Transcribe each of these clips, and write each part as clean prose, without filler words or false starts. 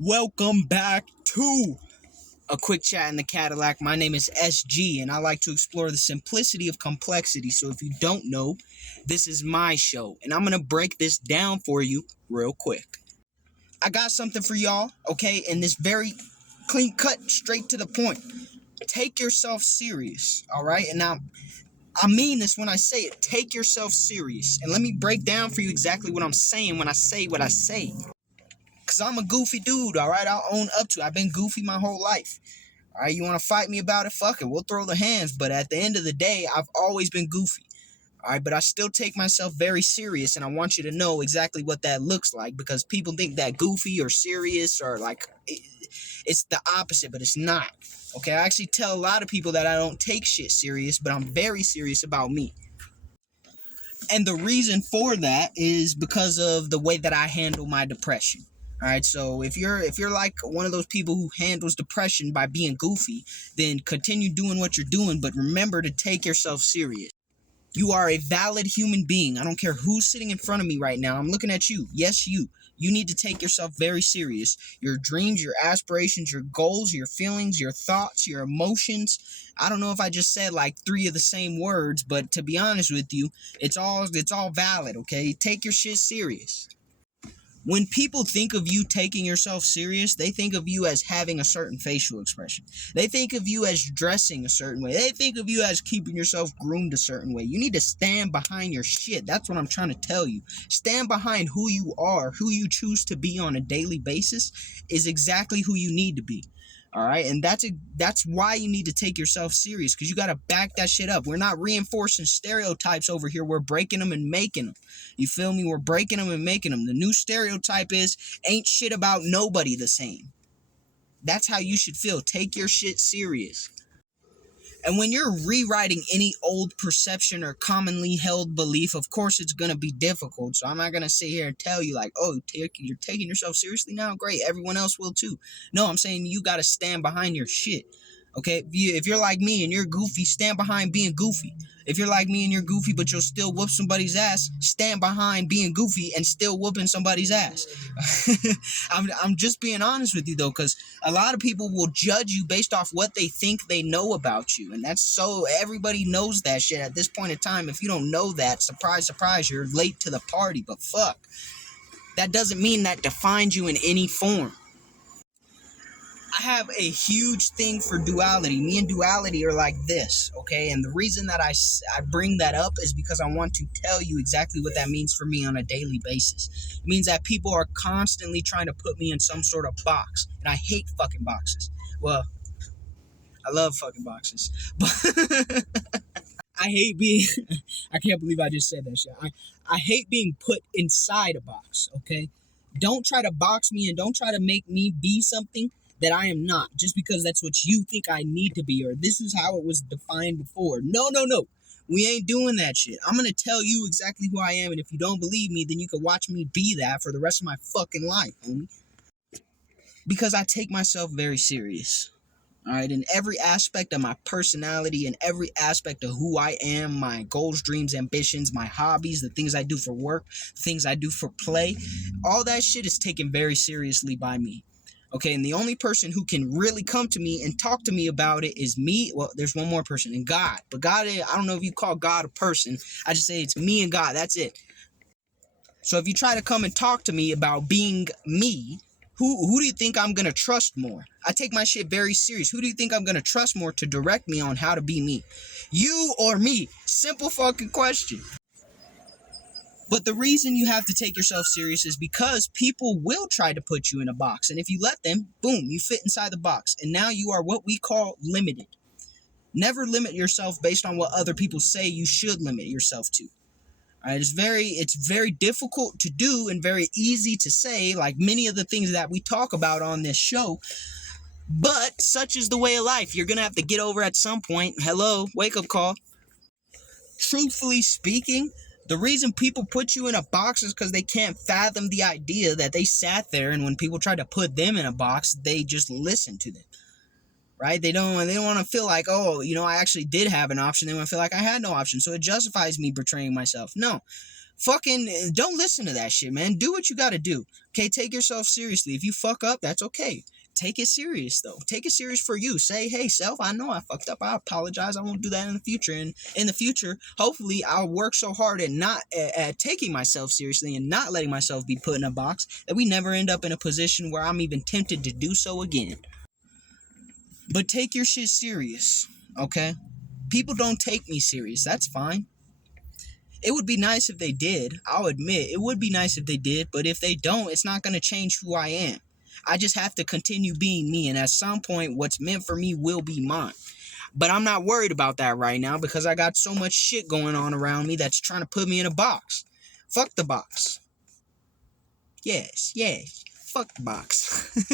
Welcome back to a quick chat in the Cadillac. My name is SG, and I like to explore the simplicity of complexity. So if you don't know, this is my show, and I'm gonna break this down for you real quick. I got something for y'all, okay? And this very clean cut, straight to the point. Take yourself serious, all right? And now, I mean this when I say it. Take yourself serious, and let me break down for you exactly what I'm saying when I say what I say. Cause I'm a goofy dude, all right? I'll own up to it. I've been goofy my whole life. All right, you want to fight me about it? Fuck it. We'll throw the hands. But at the end of the day, I've always been goofy. All right, but I still take myself very serious, and I want you to know exactly what that looks like because people think that goofy or serious or like it's the opposite, but it's not. Okay, I actually tell a lot of people that I don't take shit serious, but I'm very serious about me. And the reason for that is because of the way that I handle my depression. All right, so if you're like one of those people who handles depression by being goofy, then continue doing what you're doing, but remember to take yourself serious. You are a valid human being. I don't care who's sitting in front of me right now. I'm looking at you. Yes, you. You need to take yourself very serious. Your dreams, your aspirations, your goals, your feelings, your thoughts, your emotions. I don't know if I just said like three of the same words, but to be honest with you, it's all valid, okay? Take your shit serious. When people think of you taking yourself serious, they think of you as having a certain facial expression. They think of you as dressing a certain way. They think of you as keeping yourself groomed a certain way. You need to stand behind your shit. That's what I'm trying to tell you. Stand behind who you are, who you choose to be on a daily basis is exactly who you need to be. All right, and that's why you need to take yourself serious because you got to back that shit up. We're not reinforcing stereotypes over here. We're breaking them and making them. You feel me? We're breaking them and making them. The new stereotype is ain't shit about nobody the same. That's how you should feel. Take your shit serious. And when you're rewriting any old perception or commonly held belief, of course it's going to be difficult. So I'm not going to sit here and tell you like, oh, you're taking yourself seriously now? Great. Everyone else will too. No, I'm saying you got to stand behind your shit. Okay, if you're like me and you're goofy, stand behind being goofy. If you're like me and you're goofy, but you'll still whoop somebody's ass, stand behind being goofy and still whooping somebody's ass. I'm just being honest with you, though, because a lot of people will judge you based off what they think they know about you. And that's so everybody knows that shit at this point in time. If you don't know that, surprise, surprise, you're late to the party. But fuck, that doesn't mean that defines you in any form. I have a huge thing for duality. Me and duality are like this, okay? And the reason that I bring that up is because I want to tell you exactly what that means for me on a daily basis. It means that people are constantly trying to put me in some sort of box. And I hate fucking boxes. Well, I love fucking boxes. But I hate being... I can't believe I just said that shit. I hate being put inside a box, okay? Don't try to box me and don't try to make me be something that I am not just because that's what you think I need to be or this is how it was defined before. No. We ain't doing that shit. I'm going to tell you exactly who I am, and if you don't believe me, then you can watch me be that for the rest of my fucking life, homie. Because I take myself very serious. All right, in every aspect of my personality, in every aspect of who I am, my goals, dreams, ambitions, my hobbies, the things I do for work, the things I do for play, all that shit is taken very seriously by me. Okay, and the only person who can really come to me and talk to me about it is me. Well, there's one more person, and God. But God, I don't know if you call God a person. I just say it's me and God. That's it. So if you try to come and talk to me about being me, who do you think I'm going to trust more? I take my shit very serious. Who do you think I'm going to trust more to direct me on how to be me? You or me? Simple fucking question. But the reason you have to take yourself serious is because people will try to put you in a box. And if you let them, boom, you fit inside the box. And now you are what we call limited. Never limit yourself based on what other people say you should limit yourself to. All right, it's very difficult to do and very easy to say, like many of the things that we talk about on this show. But such is the way of life. You're going to have to get over at some point. Hello, wake up call. Truthfully speaking, the reason people put you in a box is because they can't fathom the idea that they sat there and when people try to put them in a box, they just listen to them. Right? They don't want to feel like, I actually did have an option. They want to feel like I had no option. So it justifies me betraying myself. No. Fucking don't listen to that shit, man. Do what you gotta do. Okay, take yourself seriously. If you fuck up, that's okay. Take it serious though. Take it serious for you. Say, hey, self, I know I fucked up. I apologize. I won't do that in the future. And in the future, hopefully, I'll work so hard at not at taking myself seriously and not letting myself be put in a box that we never end up in a position where I'm even tempted to do so again. But take your shit serious, okay? People don't take me serious. That's fine. It would be nice if they did. I'll admit, it would be nice if they did. But if they don't, it's not going to change who I am. I just have to continue being me. And at some point, what's meant for me will be mine. But I'm not worried about that right now because I got so much shit going on around me that's trying to put me in a box. Fuck the box. Yes. Fuck the box.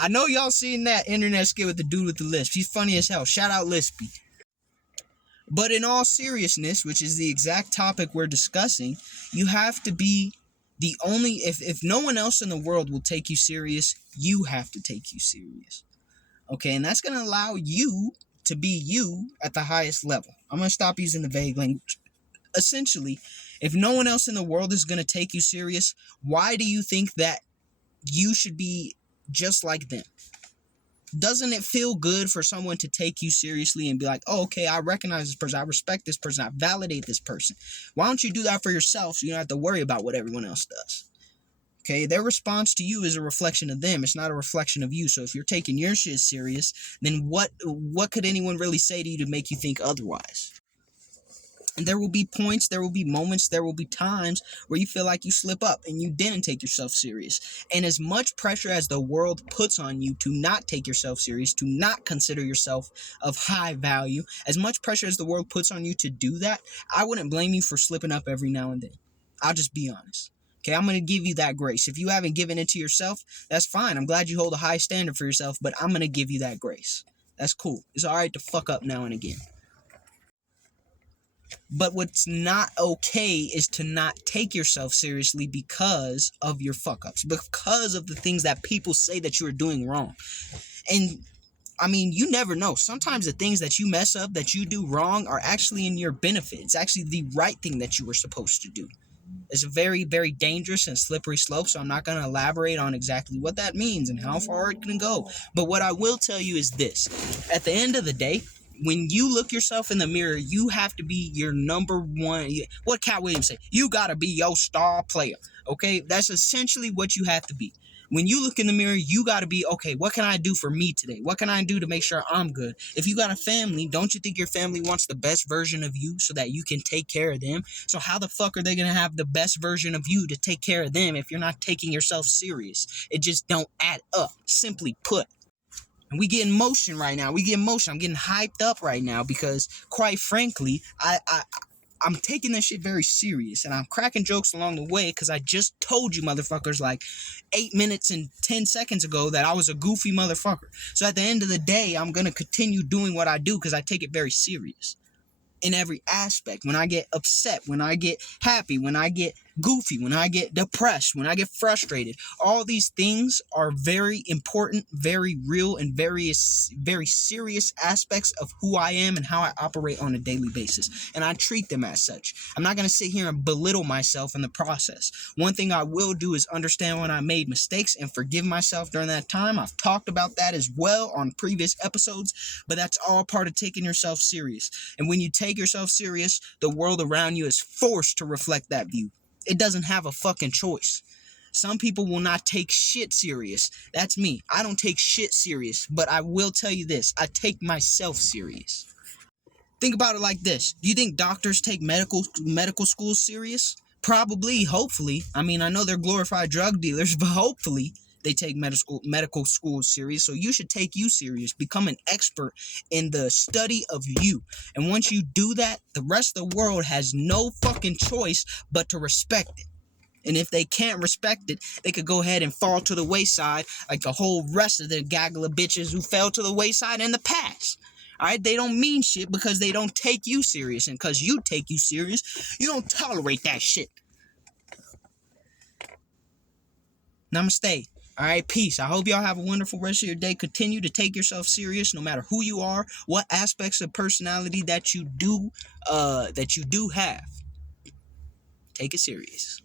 I know y'all seen that internet skit with the dude with the lisp. He's funny as hell. Shout out Lispy. But in all seriousness, which is the exact topic we're discussing, you have to be the only... If no one else in the world will take you serious, you have to take you serious. Okay, and that's going to allow you to be you at the highest level. I'm going to stop using the vague language. Essentially, if no one else in the world is going to take you serious, why do you think that you should be just like them? Doesn't it feel good for someone to take you seriously and be like, oh, okay, I recognize this person, I respect this person, I validate this person? Why don't you do that for yourself so you don't have to worry about what everyone else does? Okay, their response to you is a reflection of them. It's not a reflection of you. So if you're taking your shit serious, then what could anyone really say to you to make you think otherwise? And there will be points, there will be moments, there will be times where you feel like you slip up and you didn't take yourself serious. And as much pressure as the world puts on you to not take yourself serious, to not consider yourself of high value, as much pressure as the world puts on you to do that, I wouldn't blame you for slipping up every now and then. I'll just be honest. Okay, I'm going to give you that grace. If you haven't given it to yourself, that's fine. I'm glad you hold a high standard for yourself, but I'm going to give you that grace. That's cool. It's all right to fuck up now and again. But what's not okay is to not take yourself seriously because of your fuck-ups, because of the things that people say that you are doing wrong. And, I mean, you never know. Sometimes the things that you mess up, that you do wrong, are actually in your benefit. It's actually the right thing that you were supposed to do. It's a very, very dangerous and slippery slope, so I'm not going to elaborate on exactly what that means and how far it can go. But what I will tell you is this. At the end of the day, when you look yourself in the mirror, you have to be your number one. What Cat Williams say? You got to be your star player. Okay? That's essentially what you have to be. When you look in the mirror, you got to be, okay, what can I do for me today? What can I do to make sure I'm good? If you got a family, don't you think your family wants the best version of you so that you can take care of them? So how the fuck are they going to have the best version of you to take care of them if you're not taking yourself serious? It just don't add up, simply put. And we get in motion right now. I'm getting hyped up right now because, quite frankly, I'm taking this shit very serious, and I'm cracking jokes along the way because I just told you motherfuckers like 8 minutes and 10 seconds ago that I was a goofy motherfucker. So at the end of the day, I'm going to continue doing what I do because I take it very serious in every aspect. When I get upset, when I get happy, when I get goofy, when I get depressed, when I get frustrated, all these things are very important, very real, and very serious aspects of who I am and how I operate on a daily basis. And I treat them as such. I'm not going to sit here and belittle myself in the process. One thing I will do is understand when I made mistakes and forgive myself during that time. I've talked about that as well on previous episodes, but that's all part of taking yourself serious. And when you take yourself serious, the world around you is forced to reflect that view. It doesn't have a fucking choice. Some people will not take shit serious. That's me. I don't take shit serious, but I will tell you this. I take myself serious. Think about it like this. Do you think doctors take medical school serious? Probably, hopefully. I mean, I know they're glorified drug dealers, but hopefully they take medical school serious. So you should take you serious. Become an expert in the study of you. And once you do that, the rest of the world has no fucking choice but to respect it. And if they can't respect it, they could go ahead and fall to the wayside like the whole rest of the gaggle of bitches who fell to the wayside in the past. Alright, they don't mean shit because they don't take you serious. And because you take you serious, you don't tolerate that shit. Namaste. Alright, peace. I hope y'all have a wonderful rest of your day. Continue to take yourself serious no matter who you are, what aspects of personality that you do have. Take it serious.